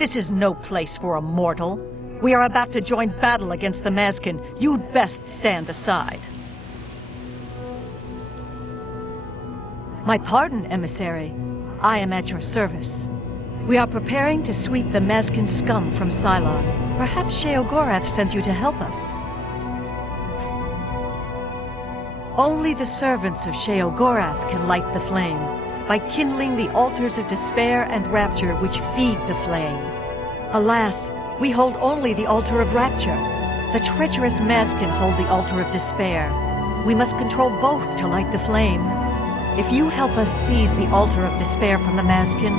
This is no place for a mortal. We are about to join battle against the Mazkin. You'd best stand aside. My pardon, emissary. I am at your service. We are preparing to sweep the Mazkin scum from Cylon. Perhaps Sheogorath sent you to help us. Only the servants of Sheogorath can light the flame, by kindling the altars of despair and rapture which feed the flame. Alas, we hold only the altar of rapture. The treacherous Mazkin hold the altar of despair. We must control both to light the flame. If you help us seize the altar of despair from the Mazkin,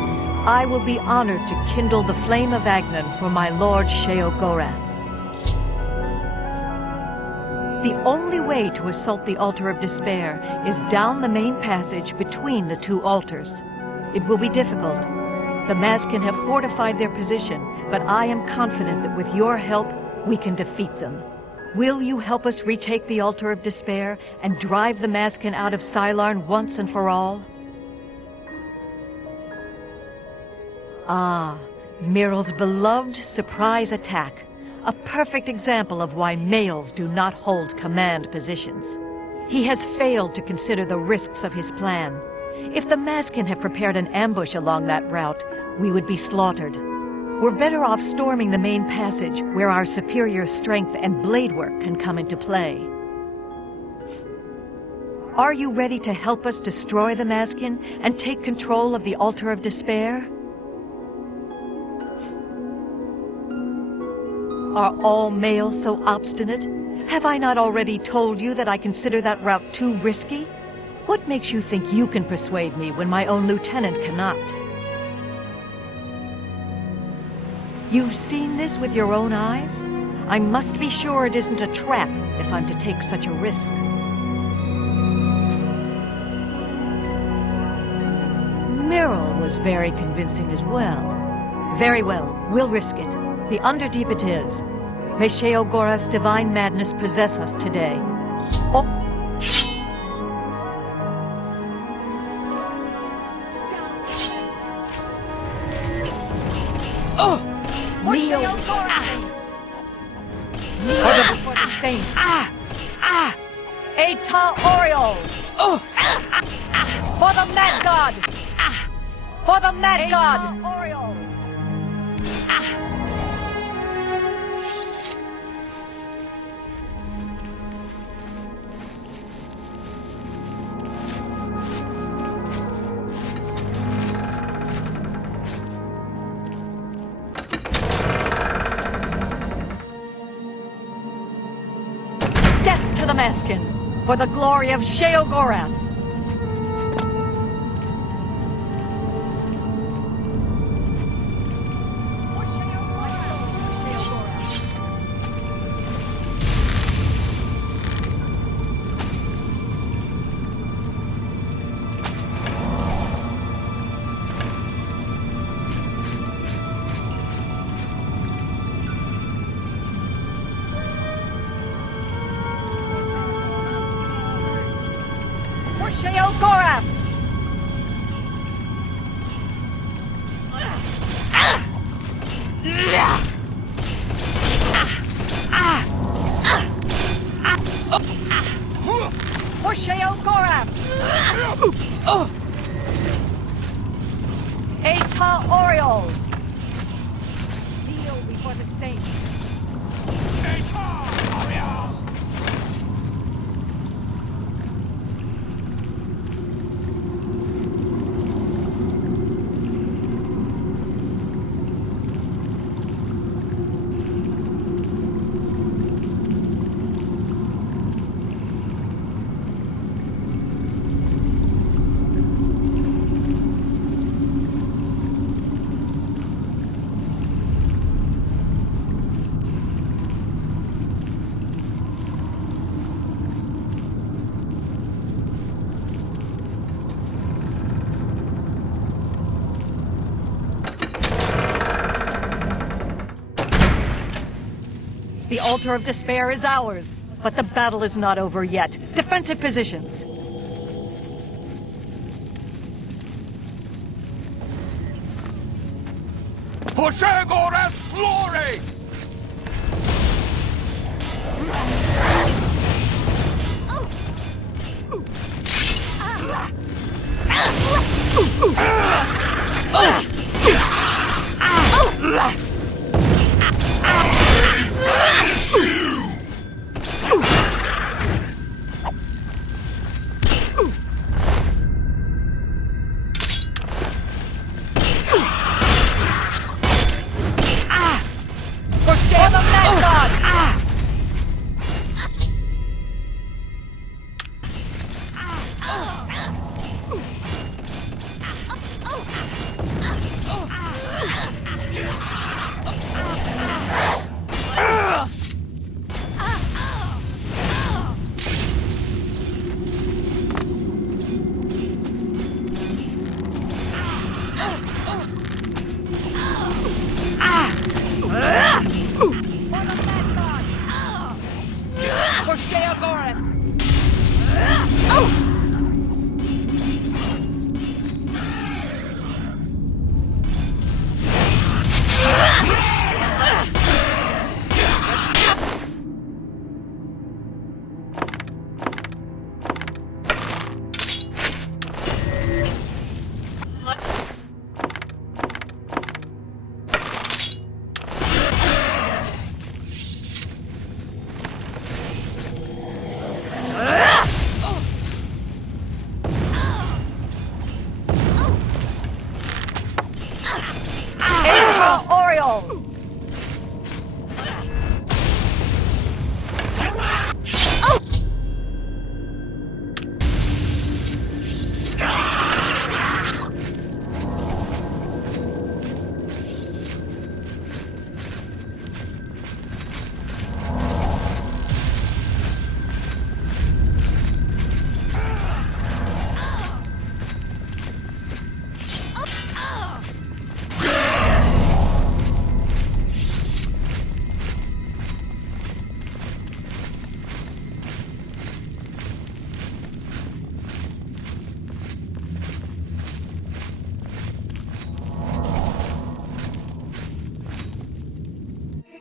I will be honored to kindle the flame of Agnan for my lord Sheogorath. The only way to assault the altar of despair is down the main passage between the two altars. It will be difficult. The Mazkin have fortified their position, but I am confident that with your help, we can defeat them. Will you help us retake the altar of despair and drive the Mazkin out of Cylon once and for all? Ah, Miral's beloved surprise attack. A perfect example of why males do not hold command positions. He has failed to consider the risks of his plan. If the Mazkin have prepared an ambush along that route, we would be slaughtered. We're better off storming the main passage, where our superior strength and blade work can come into play. Are you ready to help us destroy the Mazkin and take control of the Altar of Despair? Are all males so obstinate? Have I not already told you that I consider that route too risky? What makes you think you can persuade me when my own lieutenant cannot? You've seen this with your own eyes? I must be sure it isn't a trap if I'm to take such a risk. Miral was very convincing as well. Very well, we'll risk it. The Underdeep it is. May Sheogorath's divine madness possess us today. Oh. For Sheogorath! For the saints! Eta Oriole! For the Mad God! For the Mad God! Oriole! Mazkin, for the glory of Sheogorath! Sheogorath! For Sheogorath! Eta Oriole! Kneel before the saints. Eta Oriole! The Altar of Despair is ours, but the battle is not over yet. Defensive positions! For Sheogorath's glory! For Sheogorath!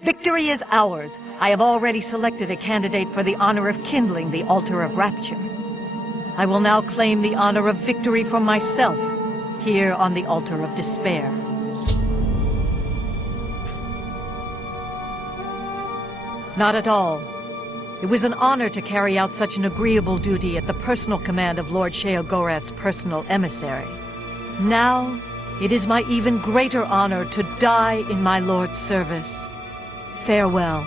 Victory is ours. I have already selected a candidate for the honor of kindling the altar of rapture. I will now claim the honor of victory for myself, here on the altar of despair. Not at all. It was an honor to carry out such an agreeable duty at the personal command of Lord Sheogorath's personal emissary. Now, it is my even greater honor to die in my lord's service. Farewell.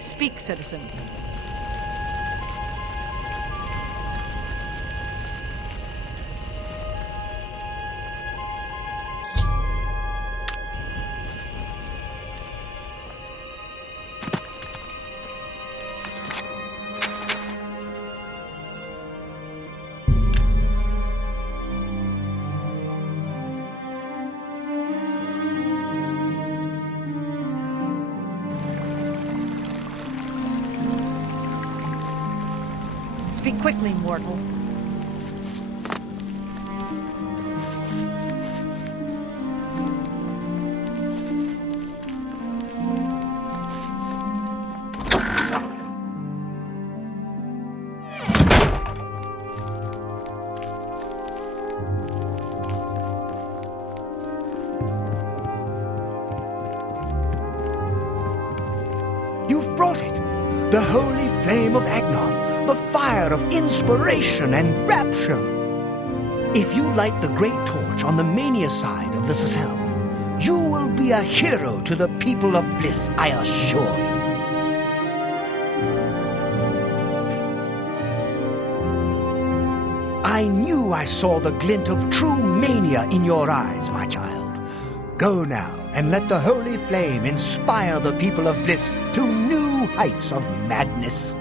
Speak, citizen. Speak quickly, mortal. You've brought it. The holy flame of Agnon, the fire of inspiration and rapture. If you light the great torch on the mania side of the Sacellum, you will be a hero to the people of bliss, I assure you. I knew I saw the glint of true mania in your eyes, my child. Go now and let the holy flame inspire the people of bliss to new heights of madness.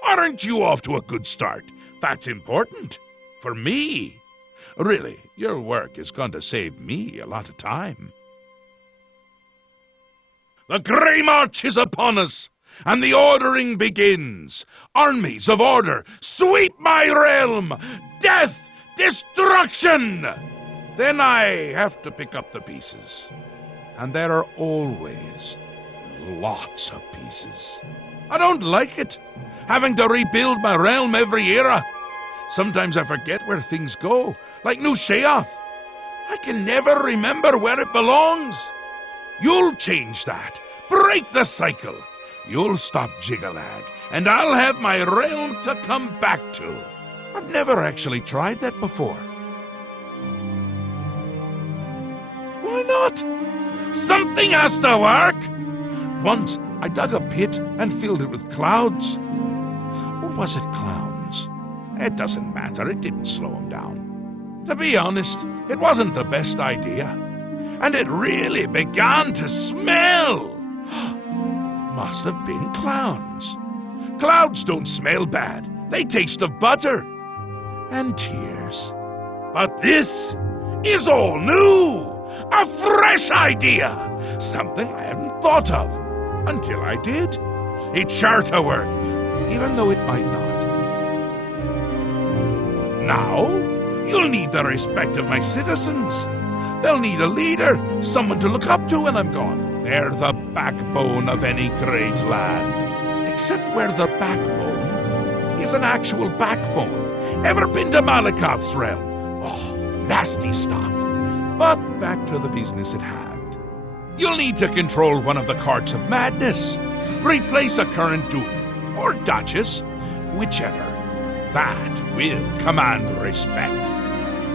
Aren't you off to a good start? That's important. For me. Really, your work is going to save me a lot of time. The Grey March is upon us, and the ordering begins. Armies of order, sweep my realm! Death! Destruction! Then I have to pick up the pieces. And there are always lots of pieces. I don't like it, having to rebuild my realm every era. Sometimes I forget where things go, like New Sheoth. I can never remember where it belongs. You'll change that. Break the cycle. You'll stop Jiggalag, and I'll have my realm to come back to. I've never actually tried that before. Why not? Something has to work. Once I dug a pit and filled it with clouds. Or was it clowns? It doesn't matter, it didn't slow them down. To be honest, it wasn't the best idea. And it really began to smell. Must have been clowns. Clouds don't smell bad. They taste of butter. And tears. But this is all new. A fresh idea. Something I hadn't thought of. Until I did. It's sure to work, even though it might not. Now, you'll need the respect of my citizens. They'll need a leader, someone to look up to when I'm gone. They're the backbone of any great land. Except where the backbone is an actual backbone. Ever been to Malakoth's realm? Oh, nasty stuff. But back to the business at hand. You'll need to control one of the courts of madness. Replace a current duke or duchess, whichever. That will command respect.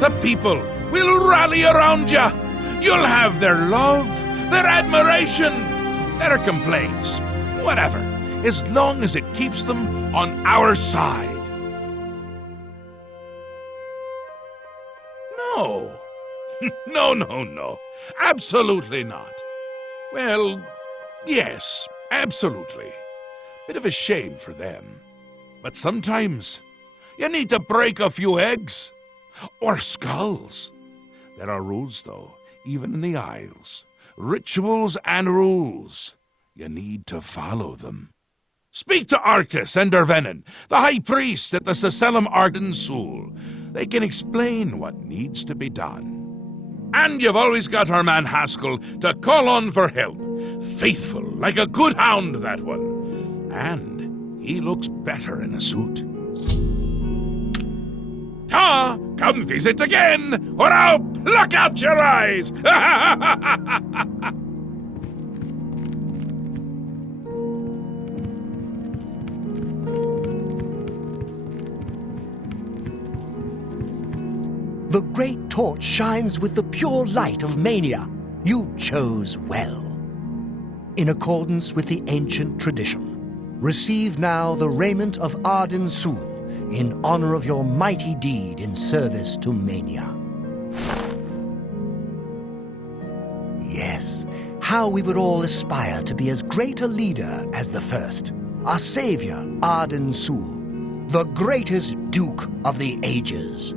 The people will rally around you. You'll have their love, their admiration, their complaints, whatever, as long as it keeps them on our side. No. No. Absolutely not. Well, yes, absolutely. Bit of a shame for them. But sometimes you need to break a few eggs. Or skulls. There are rules, though, even in the Isles. Rituals and rules. You need to follow them. Speak to Arctis and Dervenin, the High Priest at the Sacellum Arden Sul. They can explain what needs to be done. And you've always got our man Haskell to call on for help. Faithful, like a good hound, that one. And he looks better in a suit. Ta! Come visit again, or I'll pluck out your eyes! The great torch shines with the pure light of mania. You chose well. In accordance with the ancient tradition, receive now the raiment of Arden Sul in honor of your mighty deed in service to Mania. Yes, how we would all aspire to be as great a leader as the first, our savior, Arden Sul, the greatest Duke of the Ages.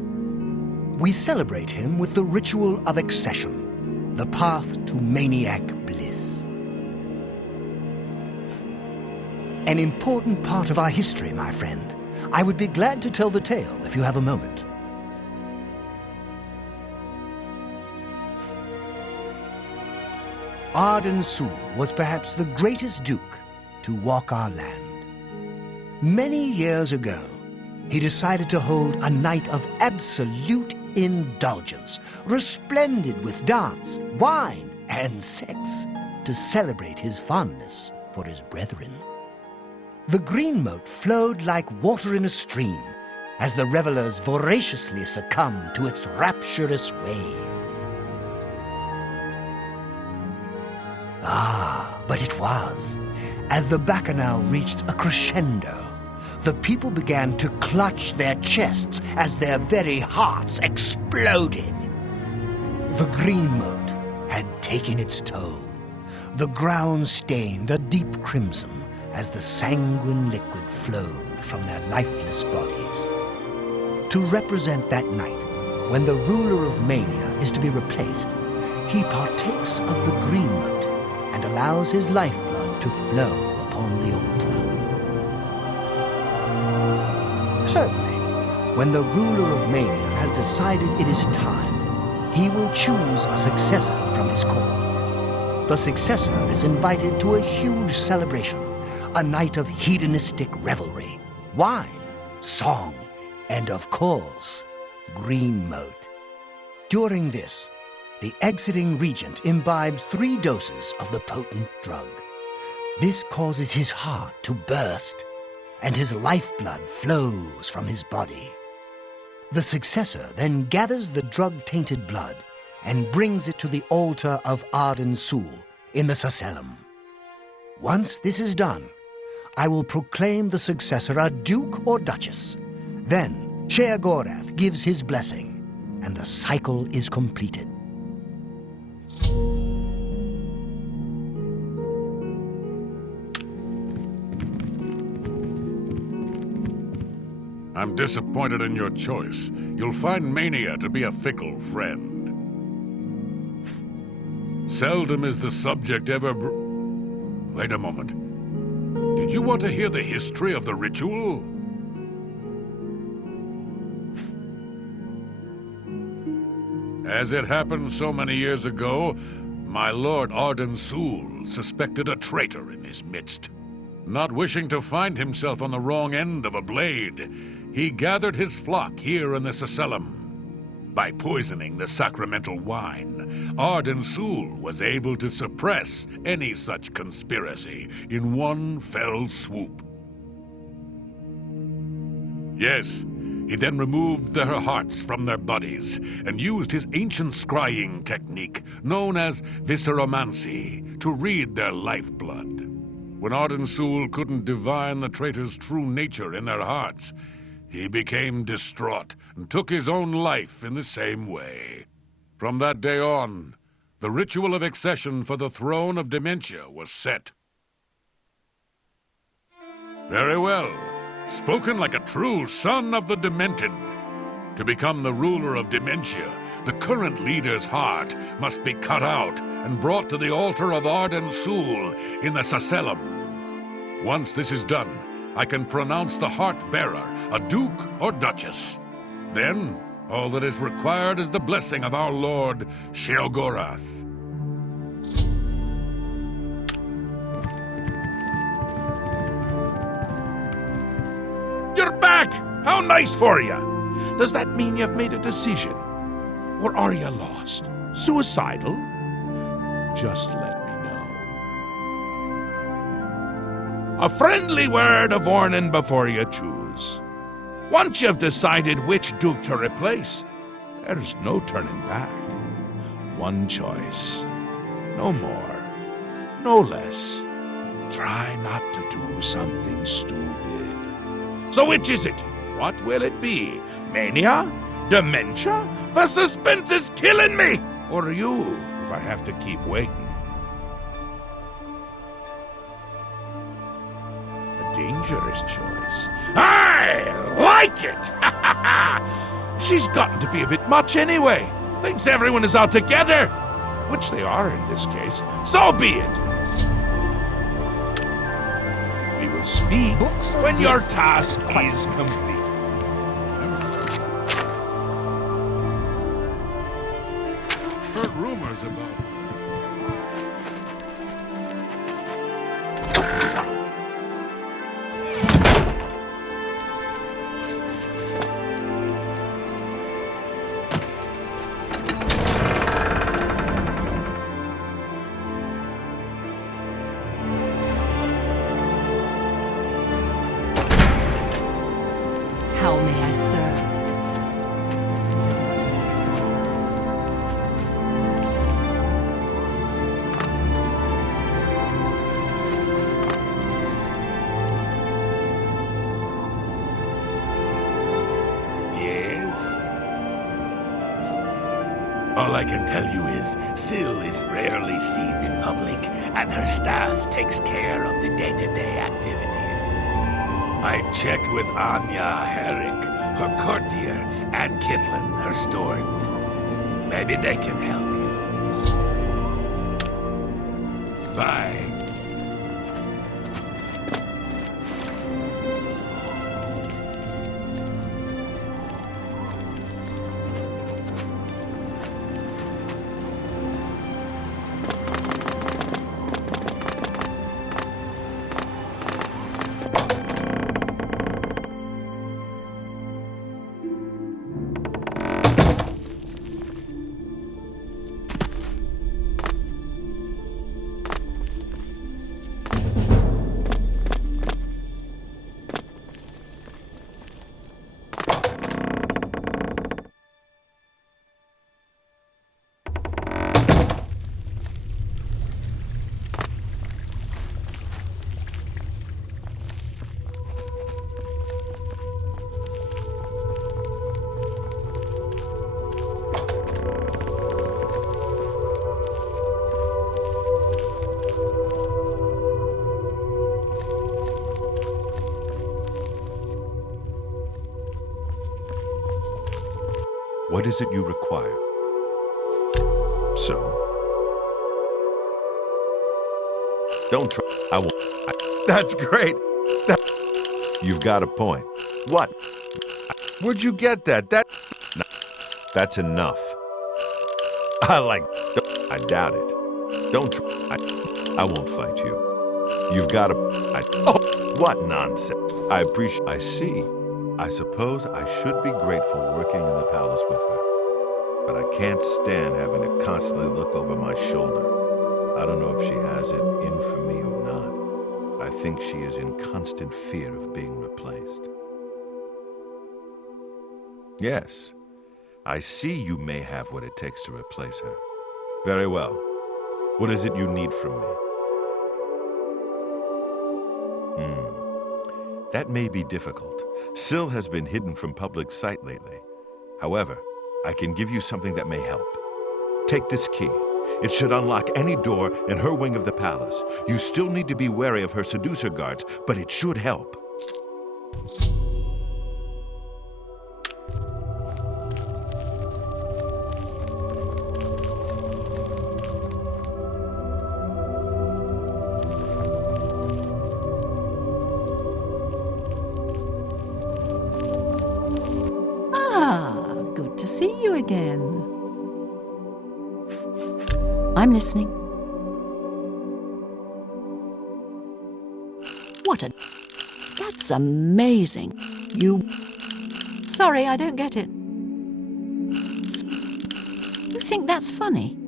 We celebrate him with the ritual of accession, the path to maniac bliss. An important part of our history, my friend. I would be glad to tell the tale if you have a moment. Arden Sul was perhaps the greatest duke to walk our land. Many years ago, he decided to hold a night of absolute indulgence, resplendent with dance, wine, and sex, to celebrate his fondness for his brethren. The green moat flowed like water in a stream as the revelers voraciously succumbed to its rapturous ways. Ah, but it was, as the bacchanal reached a crescendo, the people began to clutch their chests as their very hearts exploded. The green moat had taken its toll. The ground stained a deep crimson as the sanguine liquid flowed from their lifeless bodies. To represent that night, when the ruler of Mania is to be replaced, he partakes of the green moat and allows his lifeblood to flow upon the altar. Certainly, when the ruler of Mania has decided it is time, he will choose a successor from his court. The successor is invited to a huge celebration, a night of hedonistic revelry, wine, song, and of course, green moat. During this, the exiting regent imbibes 3 doses of the potent drug. This causes his heart to burst, and his lifeblood flows from his body. The successor then gathers the drug-tainted blood and brings it to the altar of Arden Sul in the Sacellum. Once this is done, I will proclaim the successor a duke or duchess. Then Sheogorath gives his blessing, and the cycle is completed. I'm disappointed in your choice. You'll find Mania to be a fickle friend. Seldom is the subject ever Wait a moment. Did you want to hear the history of the ritual? As it happened so many years ago, my lord Arden Sul suspected a traitor in his midst. Not wishing to find himself on the wrong end of a blade, he gathered his flock here in the Sacellum. By poisoning the sacramental wine, Arden Sul was able to suppress any such conspiracy in one fell swoop. Yes, he then removed their hearts from their bodies and used his ancient scrying technique known as visceromancy to read their lifeblood. When Arden Sul couldn't divine the traitor's true nature in their hearts, he became distraught and took his own life in the same way. From that day on, the ritual of accession for the throne of Dementia was set. Very well. Spoken like a true son of the Demented. To become the ruler of Dementia, the current leader's heart must be cut out and brought to the altar of Arden Sul in the Sacellum. Once this is done, I can pronounce the heart-bearer a duke or duchess. Then, all that is required is the blessing of our lord, Sheogorath. You're back! How nice for you! Does that mean you've made a decision? Or are you lost? Suicidal? Just let me know. A friendly word of warning before you choose. Once you've decided which duke to replace, there's no turning back. One choice. No more. No less. Try not to do something stupid. So which is it? What will it be? Mania? Dementia? The suspense is killing me! Or you, if I have to keep waiting. A dangerous choice. I like it! She's gotten to be a bit much anyway. Thinks everyone is out together. Which they are in this case. So be it. We will speak when your task is complete. Heard rumors about How may I serve? Yes? All I can tell you is Syl is rarely seen in public, and her staff takes care of the day-to-day activities. I checked with Anya Herrick, her courtier, and Kithlin, her steward. Maybe they can help you. Bye. What is it you require? So? Don't try. I won't. That's great. You've got a point. What? Where'd you get that? No, that's enough. I like. I doubt it. Don't try. I won't fight you. You've got a. Oh, what nonsense. I appreciate. I see. I suppose I should be grateful working in the palace with her. But I can't stand having to constantly look over my shoulder. I don't know if she has it in for me or not. I think she is in constant fear of being replaced. Yes, I see you may have what it takes to replace her. Very well. What is it you need from me? That may be difficult. Syl has been hidden from public sight lately. However, I can give you something that may help. Take this key. It should unlock any door in her wing of the palace. You still need to be wary of her seducer guards, but it should help. Good to see you again. I'm listening. That's amazing. Sorry, I don't get it. You think that's funny?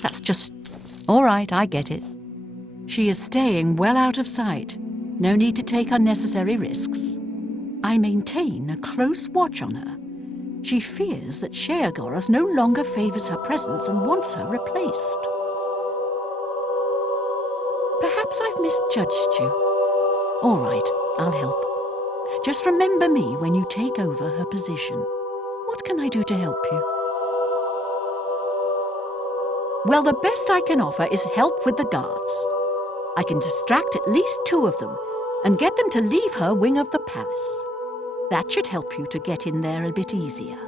That's just... All right, I get it. She is staying well out of sight. No need to take unnecessary risks. I maintain a close watch on her. She fears that Sheogorath no longer favors her presence and wants her replaced. Perhaps I've misjudged you. All right, I'll help. Just remember me when you take over her position. What can I do to help you? Well, the best I can offer is help with the guards. I can distract at least 2 of them and get them to leave her wing of the palace. That should help you to get in there a bit easier.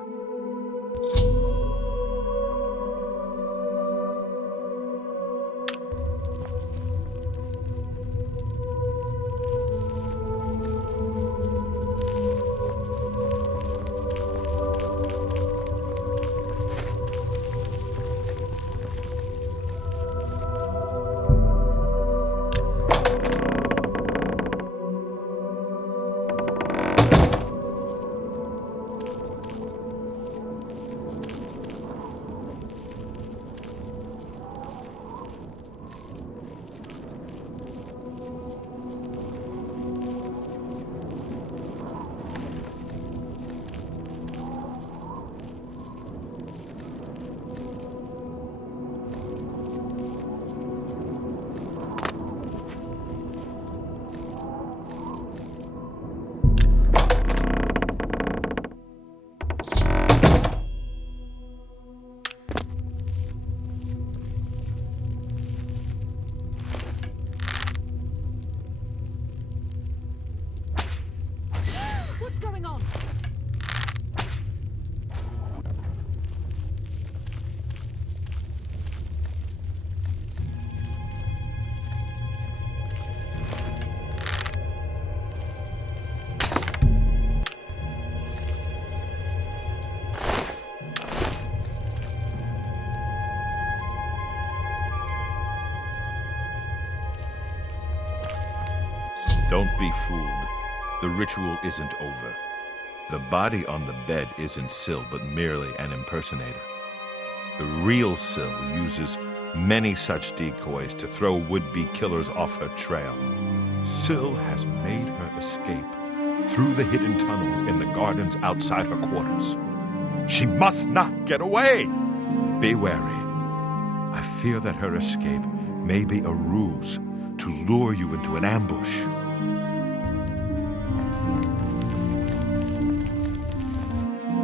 What's going on? Don't be fooled. The ritual isn't over. The body on the bed isn't Syl, but merely an impersonator. The real Syl uses many such decoys to throw would-be killers off her trail. Syl has made her escape through the hidden tunnel in the gardens outside her quarters. She must not get away! Be wary. I fear that her escape may be a ruse to lure you into an ambush.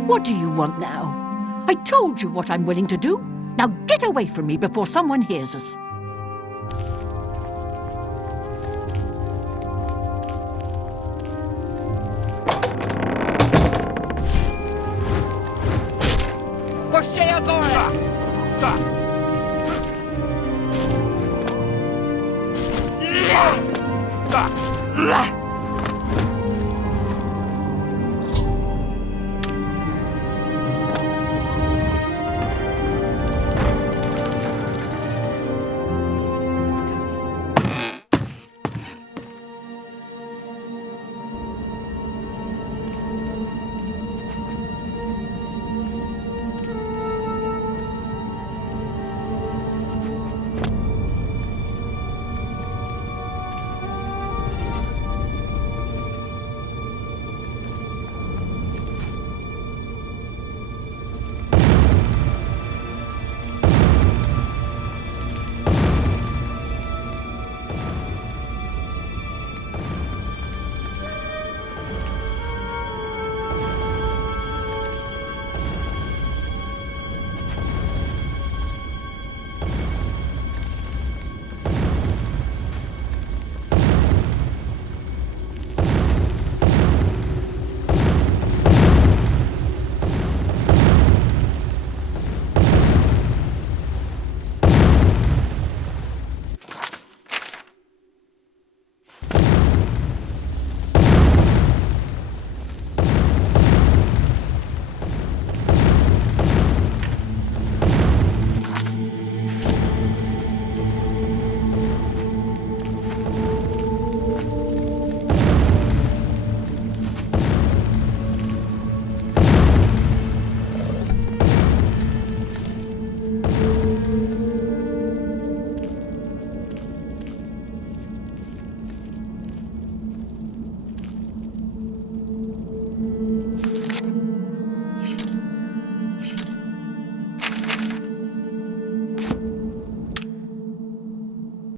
What do you want now? I told you what I'm willing to do. Now get away from me before someone hears us. For Sheogorath! Ah!